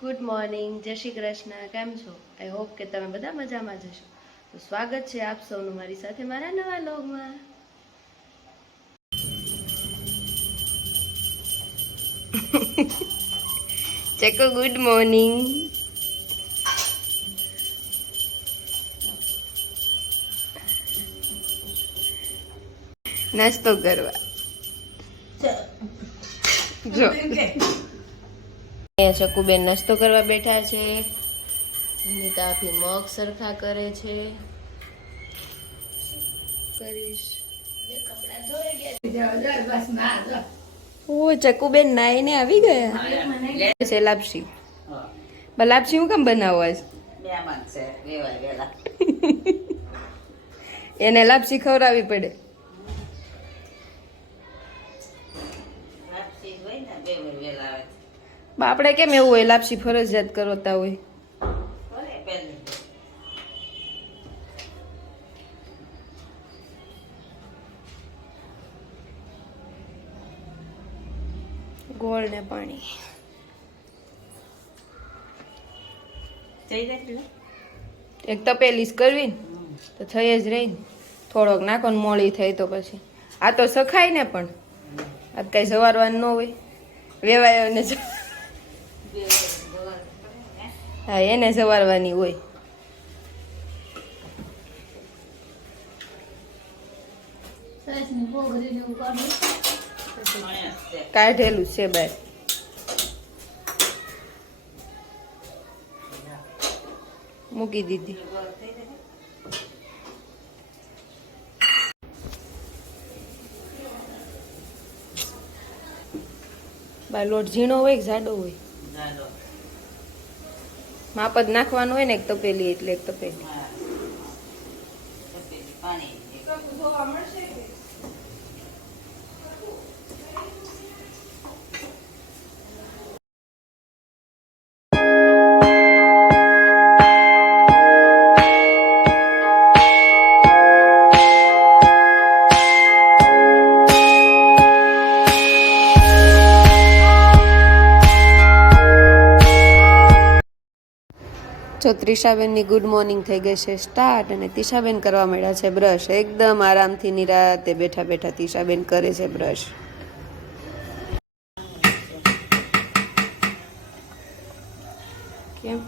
Good morning, જય શ્રી કૃષ્ણ. કેમ છો? આઈ હોપ કે તમે બધા મજામાં જશો. તો સ્વાગત છે આપ સૌનું મારી સાથે મારા નવા વ્લોગમાં. ચકો ગુડ મોર્નિંગ. નાસ્તો કરવા જો ચકુબેન નાસ્તો કરવા બેઠા છે. અનિતા આપી મગ સરખા કરે છે. કરીશ ઓ ચકુબેન નાઈને આવી ગયા છે. લાપસી લાપસી હું કેમ બનાવવા એને લાપસી ખવડાવવી પડે. આપણે કેમ એવું હોય લાપસી ફરજિયાત કરતા હોય. ગોળ ને પાણી એક તપેલી કરવી તો થઈ જ રહી. થોડોક નાખો ને મોળી થઈ તો પછી આ તો સખાય ને, પણ આ કઈ સવારવાનું ન હોય. વેવાયો ને હા એને સવારવાની હોય. કાઢેલું છે બાર. મૂકી દીધી. બાર લોટ ઝીણો હોય કે જાડો હોય? માપ જ નાખવાનું હોય ને એક તપેલી એટલે એક તપેલી. જો ત્રિષાબેનની ગુડ મોર્નિંગ થઈ ગઈ છે સ્ટાર્ટ, અને તિશાબેન કરવા માંડ્યા છે બ્રશ. એકદમ આરામથી નિરાતે બેઠા બેઠા તિશાબેન કરે છે બ્રશ. કેમ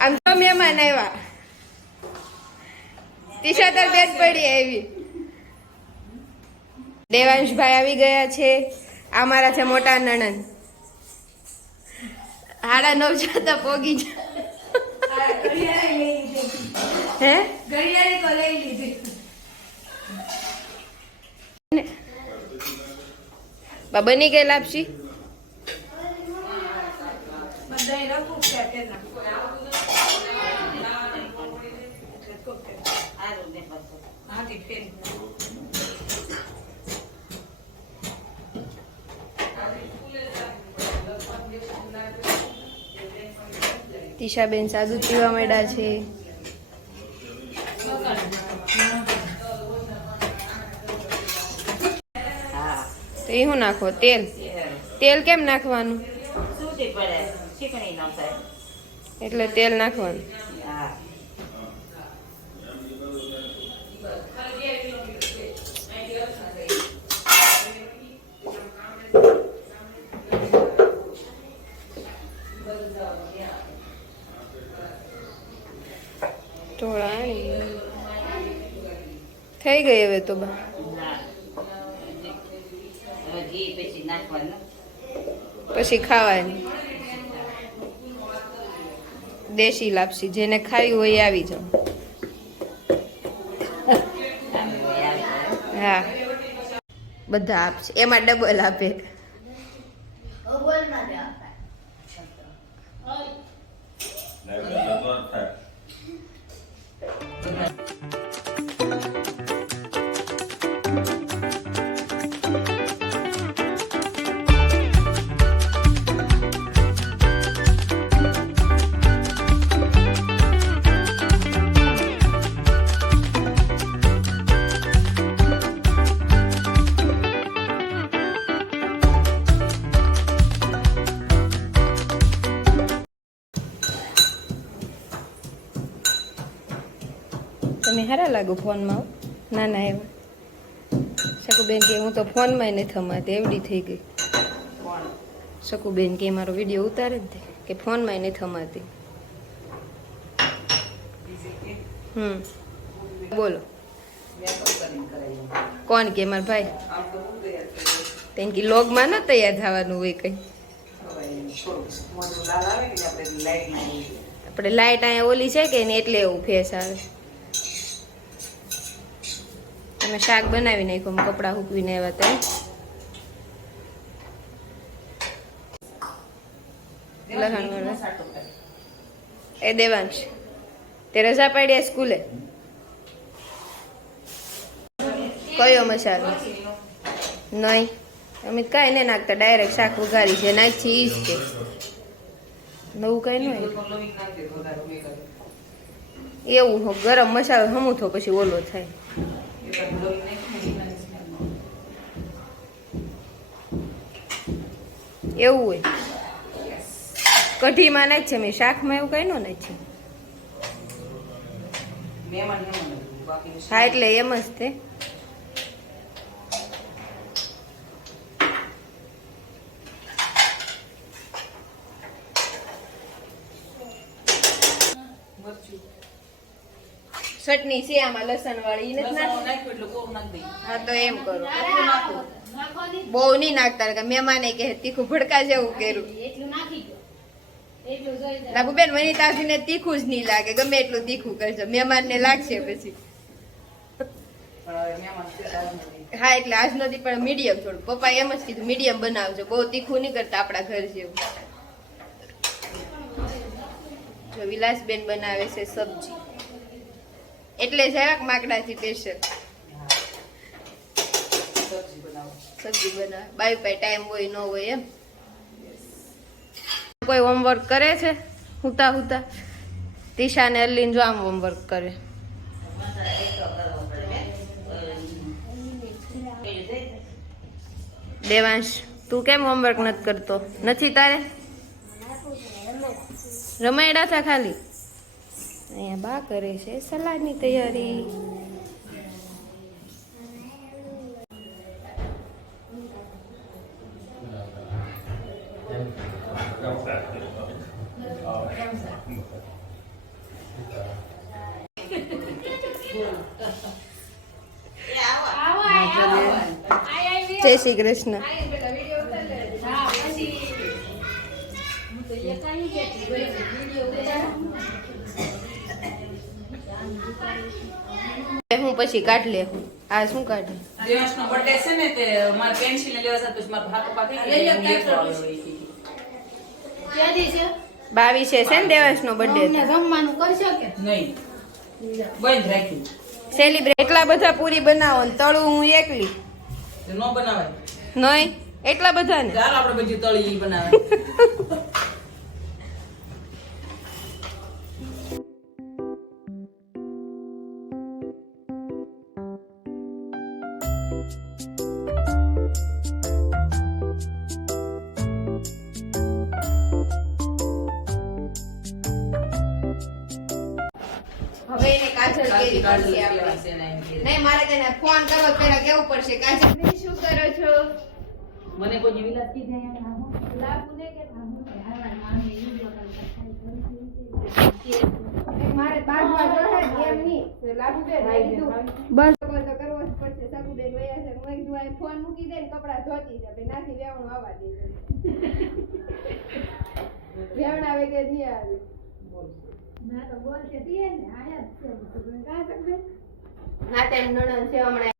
આમ તો મહેમાન આવ્યા. તિશા તો બેટ પડી આવી. દેવાંશભાઈ આવી ગયા છે. આ મારા છે મોટા નણંદ. 9:30 જતા પોગી હે બની ગઈ લાપસી. તિશાબેન સાદું પીવા માંડ્યા છે. તો એ શું નાખો? તેલ. તેલ કેમ નાખવાનું? એટલે તેલ નાખવાનું. થઈ ગઈ હવે તો બા. પછી ખાવાની દેશી લાપસી. જેને ખાવી હોય આવી જાવ. હા બધા આપશે, એમાં ડબલ આપે. લાગુ ફોનમાં. ના ના એવા શકુબેન કે હું તો ફોનમાં નથી થમાતી, એવડી થઈ ગઈ. શકુબેન કે મારો વિડીયો ઉતારે જ કે ફોનમાં નથી થમાતી. બોલો કોણ કે મારા ભાઈ તેન કે લોગમાં ન તૈયાર થવાનું હોય કઈ. આપણે લાઈટ અહીંયા ઓલી છે કે ને એટલે એવું ફેસ આવે. તમે શાક બનાવી નાખ્યું, કપડાં સૂકવીને આવ્યા તો લહણ વાળા એ દેવાંશ તે રજા પાડ્યા સ્કૂલે. કયો મસાલો? નહીં અમે કાંઈ નહીં નાખતા, ડાયરેક્ટ શાક વઘારી છે નાખી ઈ જ છે. નવું કઈ ન એવું હો ગરમ મસાલો હમું થો પછી ઓલો થાય. એવું હોય કઢીમાં નાખ છે, મેં શાકમાં એવું કઈ ન નાખ છે. હા એટલે એમ જ તે. ચટણી છે આમાં લસણ વાળી હા તો એમ કરો, બહુ નહીં નાખતા મહેમાને કે તીખું ભડકા જેવું કર્યું. લાભુબેન મને તાજીને તીખું જ નહીં લાગે, ગમે એટલું તીખું કરજો મહેમાન ને લાગશે પછી. હા એટલે આજ નથી પણ મીડિયમ થોડું. પપ્પા એમ જ કીધું મીડિયમ બનાવજો, બહુ તીખું નહીં કરતા આપણા ઘર જેવું. જો વિલાસબેન બનાવે છે સબ્જી, એટલે જરાક માકડાથી સ્પેશિયલ સબ્જી બનાવે. બાઈ પાસે ટાઈમ હોય ન હોય એમ. કોઈ હોમવર્ક કરે છે હુતા હુતા? તિશા ને અરલીન જો આમ હોમવર્ક કરે. દેવાંશ તું કેમ હોમવર્ક નથી કરતો? નથી તારે રમાયડા હતા ખાલી? અહીંયા બા કરે છે સલાડની તૈયારી. જય શ્રી કૃષ્ણ. હું પછી કાઢ લે. આ શું કાઢે? દેવાંશનો બર્થડે છે ને તે મારે પેન્સિલ લેવા જતો છે, મારા ભાગ પપ્પા કહી ગયા હું લેતો આવ્યો. ક્યાંથી છે? 22 છે ને દેવાંશનો બર્થડે. જમવાનું કરશો કે નહીં? બંધ રાખ્યું. સેલિબ્રેટ એટલા બધા પૂરી બનાવો ને તળું હું એકલી નો બનાવાય નહીં એટલા બધા ને. ચાલ આપણે બધી તળી બનાવે. હવે એને કાજલ કેવી પડશે આપણે. નહીં મારે તેને ફોન કરવો પેલા કેવું પડશે કાજલ બેન શું કરો છો? મને કોઈ વિલાસ કીધે લાભુને કે મારે બાજવા જો હે એમ નહીં લાભુ બેન બસ કોઈ તો કરવો જ પડશે. સાબુ બેન વયા છે હું એક દુઆ ફોન મૂકી દે ને કપડા ધોતી જાય બે નાથી વેવણું આવવા દે. વેવણ આવે કે નહીં આવે? ના તો બોલ કે તીએ ને આયા છે તો કા શકબે ના તેમ નણન છે હમણાં.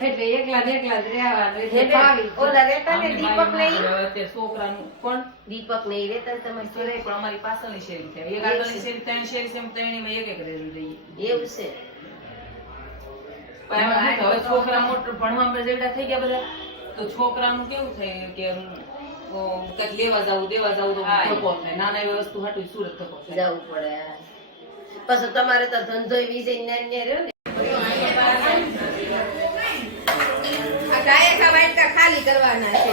એટલે એકલા ને એકલા જ રહેવાનું એટલે એટલે ફાવી ગયું. ઓલા રહેતા ને આમની દીપક ને ઈ? બાઈમાં અત્યારે છોકરાનું કોણ દીપક ને ઈ રહેતા ને તમારી કરે પણ અમારી પાછળની શેરી છે એક આગળની શેરી ત્રણ શેરી છે ત્રણેયમાં એક એક રહેલું રહીએ એવું છે પણ એમાં શું કે હવે છોકરા મોટું ભણવામાં જેવડા થઈ ગયા બધા તો છોકરાનું કેવું થાય કે કંઈક લેવા જવું દેવા જવું તો ધક્કો થાય નાના એવી વસ્તુ હાટું સુરત ધક્કો થાય જવું પડે પછી તમારે તો ધંધો વિજય ને રહ્યો ને આ ડાયકા વાટકા ખાલી કરવાના છે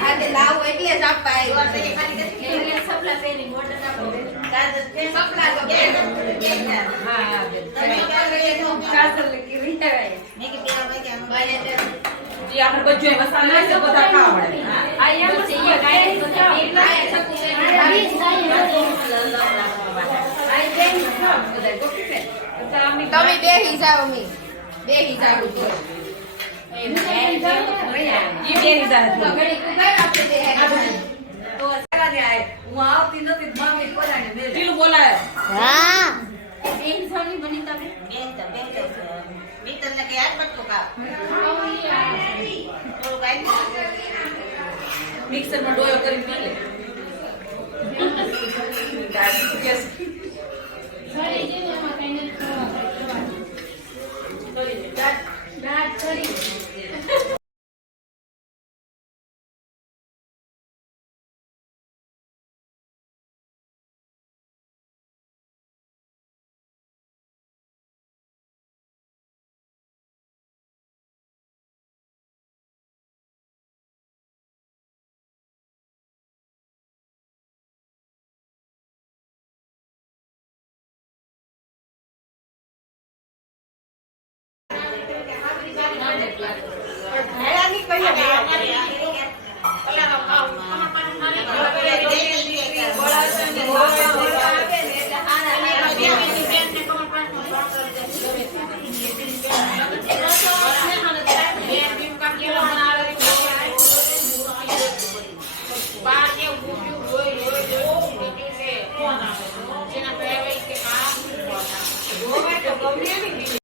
આજે લાવો એટલે જ આપવા આવ્યો છે. સપલા પહેરી મોટર સપના તો બે. હા હા એ આપણે બધું મસાલા છે બધા ખાવા પડે આ એમ છે એ ડાયરેક્ટ બધા તમે બેહી જાઓ મી બેહી જાઓ છો. ઈ બેની જાય તો ઘડીક ઉભા રાખો બે. પેલું બોલાય મિક્સરમાં ડોયો કરી પી લે ઘરે જઈને એમાં કઈ નથી